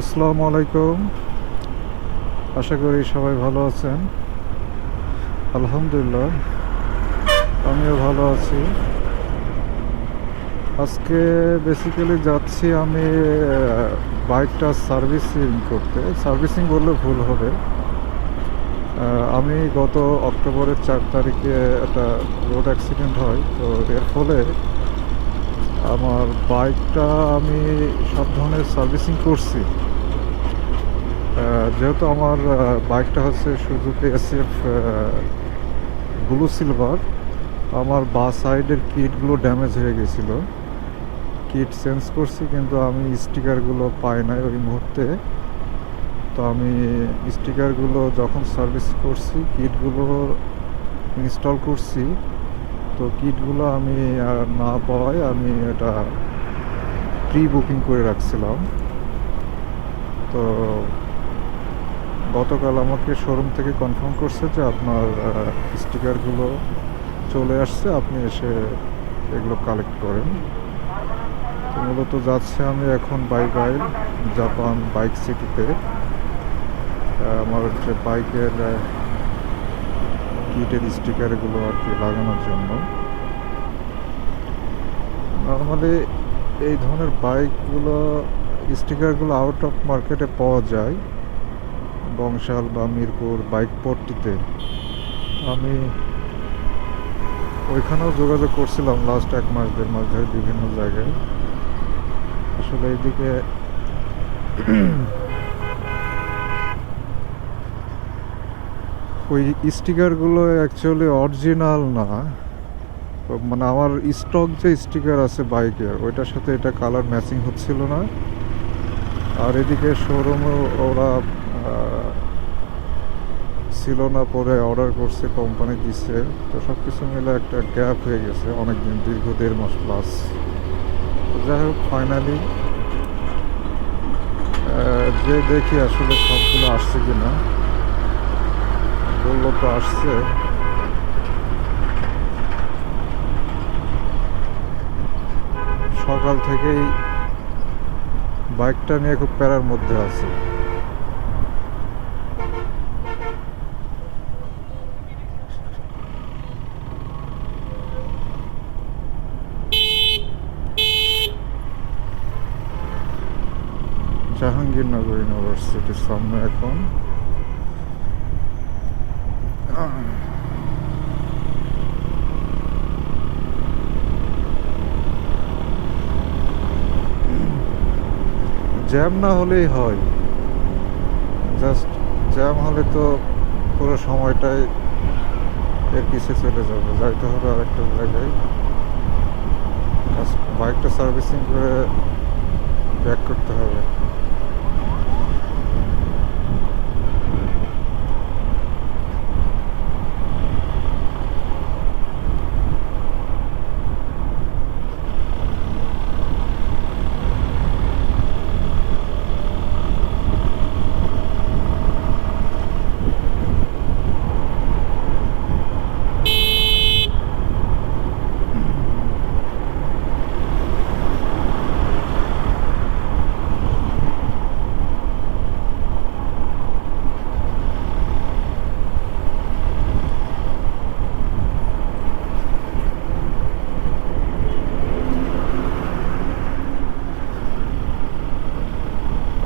আসসালামু আলাইকুম। আশা করি সবাই ভালো আছেন। আলহামদুলিল্লাহ, আমিও ভালো আছি। আজকে বেসিক্যালি যাচ্ছি আমি বাইকটা সার্ভিসিং করতে। সার্ভিসিং বললে ভুল হবে। আমি গত অক্টোবরের 4 তারিখে একটা রোড অ্যাক্সিডেন্ট হয়, তো এর ফলে আমার বাইকটা আমি সব ধরনের সার্ভিসিং করছি। যেহেতু আমার বাইকটা হচ্ছে সুজুকি এসএফ ব্লু সিলভার, আমার বাঁ সাইডের কিটগুলো ড্যামেজ হয়ে গেছিলো। কিট চেঞ্জ করছি, কিন্তু আমি স্টিকারগুলো পাই নাই ওই মুহূর্তে। তো আমি স্টিকারগুলো যখন সার্ভিস করছি, কিটগুলো ইনস্টল করছি, তো কিটগুলো আমি না পাওয়ায় আমি এটা প্রি বুকিং করে রাখছিলাম। তো গতকাল আমাকে শোরুম থেকে কনফার্ম করছে যে আপনার স্টিকারগুলো চলে আসছে, আপনি এসে এগুলো কালেক্ট করেন। তো মূলত যাচ্ছে আমি এখন বাই বাইক জাপান বাইক সিটিতে আমার যে বাইকের কিটের স্টিকারগুলো আর কি লাগানোর জন্য। নর্মালি এই ধরনের বাইকগুলো স্টিকারগুলো আউট অফ মার্কেটে পাওয়া যায়, বংশাল বা মিরপুর বাইক পট্টিতে। আমি ওইখানেও যোগাযোগ করছিলাম লাস্ট 1 মাস 1.5 মাস ধরে বিভিন্ন জায়গায়। আসলে এইদিকে ওই স্টিকারগুলো অ্যাকচুয়ালি অরিজিনাল না। মানে আমার স্টক যে স্টিকার আছে বাইকের, ওইটার সাথে এটা কালার ম্যাচিং হচ্ছিল না। আর এদিকে শোরুমে ওরা ছিল না, পরে অর্ডার করছে, কোম্পানি দিচ্ছে। তো সব কিছু মিলে একটা গ্যাপ হয়ে গেছে অনেক দিন, দীর্ঘ 1.5 মাস প্লাস। যাই হোক, ফাইনালি যে দেখি আসলে সবগুলো আসছে কিনা। বললো তো আসছে। সকাল থেকেই বাইকটা নিয়ে খুব প্যারার মধ্যে আছে। জাহাঙ্গীরনগর ইউনিভার্সিটির সামনে এখন। জ্যাম না হলেই হয়, জাস্ট জ্যাম হলে তো পুরো সময়টাই এর পিছিয়ে চলে যাবে। যাইতে হবে আরেকটা জায়গায়, বাইকটা সার্ভিসিং করে ব্যাক করতে হবে।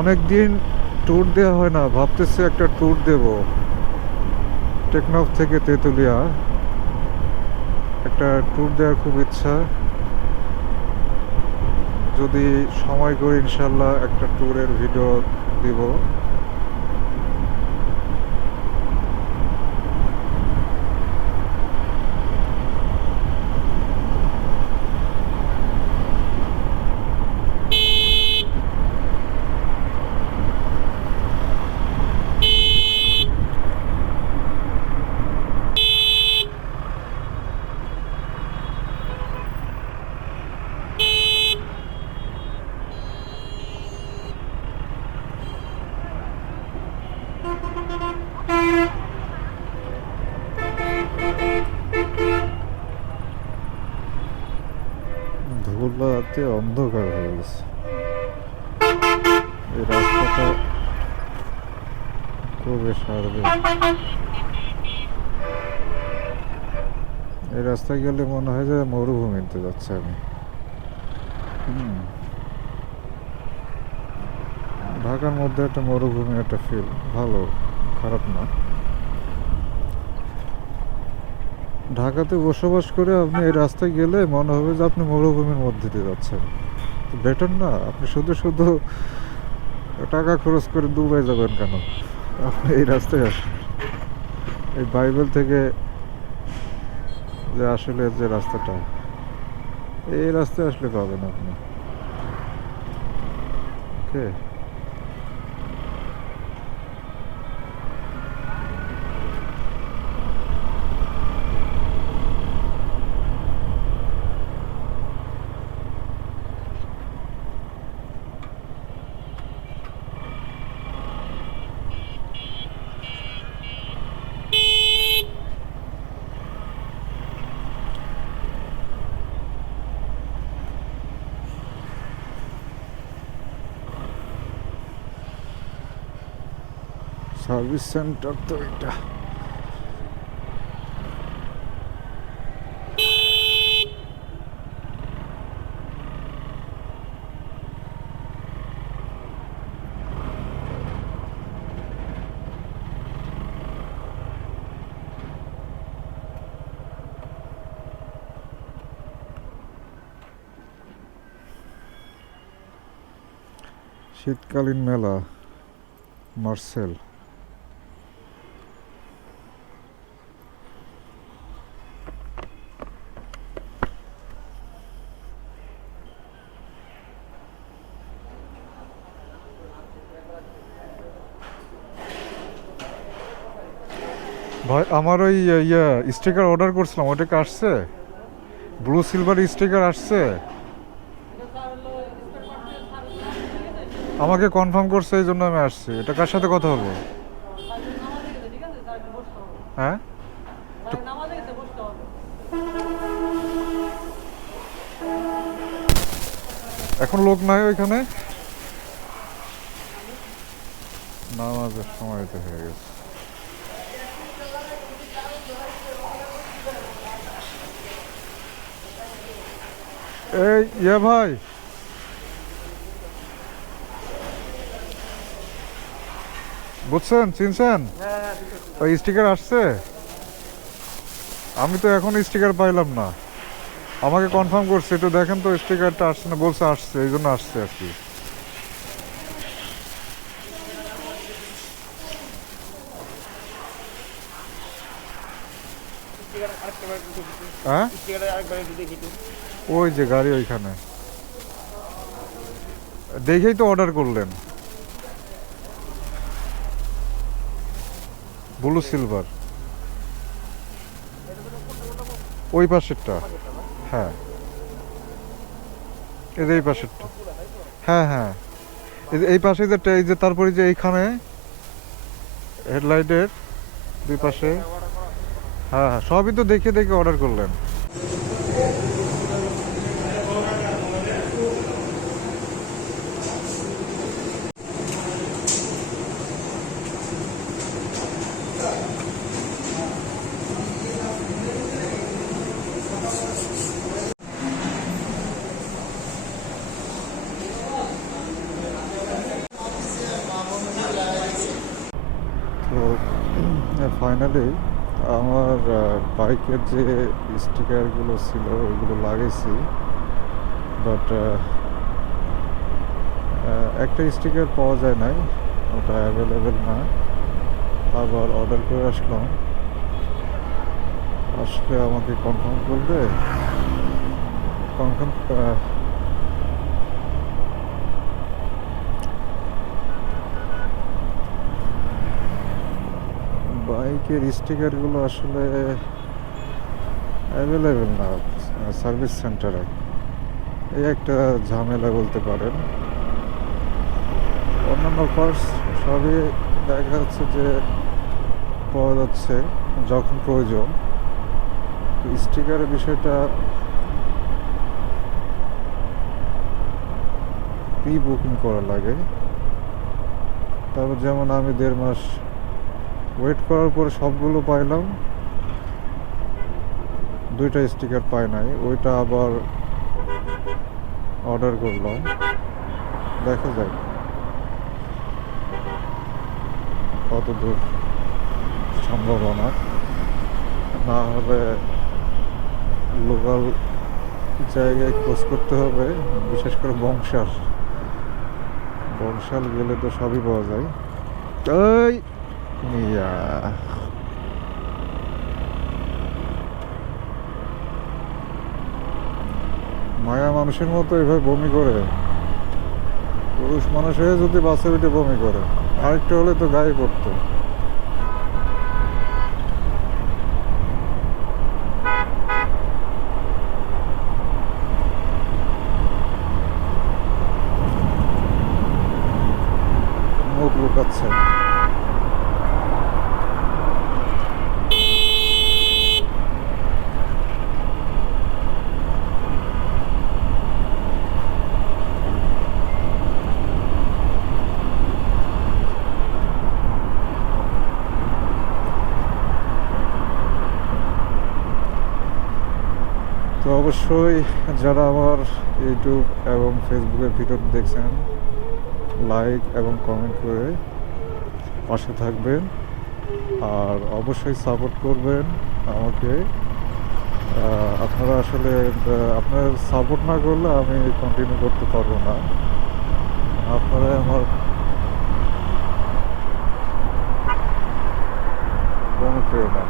অনেক দিন ট্যুর দেওয়া হয় না, ভাবতেছি একটা ট্যুর দেব। টেকনাফ থেকে তেঁতুলিয়া একটা ট্যুর দেওয়ার খুব ইচ্ছা। যদি সময় করে ইনশাল্লাহ একটা ট্যুরের ভিডিও দিব। ধুলাতে অন্ধকার হয়ে গেছে। এই রাস্তাটা কবে সারবে? এই রাস্তায় গেলে মনে হয় যে মরুভূমিতে যাচ্ছে আমি। হুম, ঢাকার মধ্যে একটা মরুভূমি একটা ফিল ভালো, খারাপ না। ঢাকাতে বসবাস করে আপনি এই রাস্তায় গেলে মনে হবে যে আপনি মরুভূমির মধ্যে দিয়ে যাচ্ছেন। বেটার না? আপনি শুধু শুধু টাকা খরচ করে দুবাই যাবেন কেন? আপনি এই রাস্তায় আসুন। এই বাইবেল থেকে যে আসলে যে রাস্তাটা, এই রাস্তায় আসলে পাবেন আপনি। ওকে। সার্ভিস সেন্টার তো এটা। শীতকালীন মেলা, মার্সেল। ভাই আমার ওই স্টিকার অর্ডার করছিলাম, ওটাকে আসছে? ব্লু সিলভার স্টিকার আসছে? আমাকে কনফার্ম করছে, এই জন্য আমি আসছি। এটা কার সাথে কথা বলবো? হ্যাঁ, এখন লোক নাই ওইখানে? নামাজের সময় তো হয়ে গেছে। এই ভাই, বুঝছেন, চিনছেন? ওই স্টিকার আসছে? আমি তো এখন স্টিকার পাইলাম না। আমাকে কনফার্ম করছে, একটু দেখেন তো স্টিকারটা আসছে না। বলছে আসছে, এই জন্য আসছে আর কি। হ্যাঁ, ওই যে গাড়ি ওইখানে, দেখেই তো অর্ডার করলেন। ব্লু সিলভার, ওই পাশেরটা। হ্যাঁ, এই পাশেরটা। হ্যাঁ হ্যাঁ, এই পাশে যে এই যে তারপরে যে এইখানে হেডলাইটের দুই পাশে। হ্যাঁ হ্যাঁ, সবই তো দেখে দেখে অর্ডার করলেন। তো ফাইনালি আমার বাইকের যে স্টিকারগুলো ছিল ওইগুলো লাগাইছি, বাট একটা স্টিকার পাওয়া যায় নাই, ওটা অ্যাভেলেবেল না। আবার অর্ডার করে আসলাম, আসলে আমাকে কনফার্ম করবে। কনফার্ম বাইকের স্টিকারগুলো আসলে অ্যাভেলেবেল না সার্ভিস সেন্টারে। এই একটা ঝামেলা বলতে পারেন। অন্যান্য পার্টস সবই দেখা যাচ্ছে যে পাওয়া যাচ্ছে যখন প্রয়োজন। স্টিকারের বিষয়টা প্রি বুকিং করা লাগে। তারপর যেমন আমি 1.5 মাস ওয়েট করার পরে সবগুলো পাইলাম, 2টা স্টিকার পাই নাই, ওইটা আবার অর্ডার করলাম। দেখা যাক কত দূর সম্ভাবনা। না হলে লোকাল জায়গায় খোঁজ করতে হবে, বিশেষ করে বংশাল গেলে তো সবই পাওয়া যায়। এই মিয়া, মায়া মানুষের মতো এভাবে বমি করে? পুরুষ মানুষ হয়ে যদি বাসে উঠে বমি করে, আরেকটা হলে তো গায়ে পড়তো। মুখ লুকাচ্ছে। তো অবশ্যই যারা আমার ইউটিউব এবং ফেসবুকের ভিডিও দেখছেন, লাইক এবং কমেন্ট করে পাশে থাকবেন, আর অবশ্যই সাপোর্ট করবেন আমাকে। আপনারা আসলে আপনার সাপোর্ট না করলে আমি কন্টিনিউ করতে পারবো না। আপনারা আমার অনুপ্রেরণা।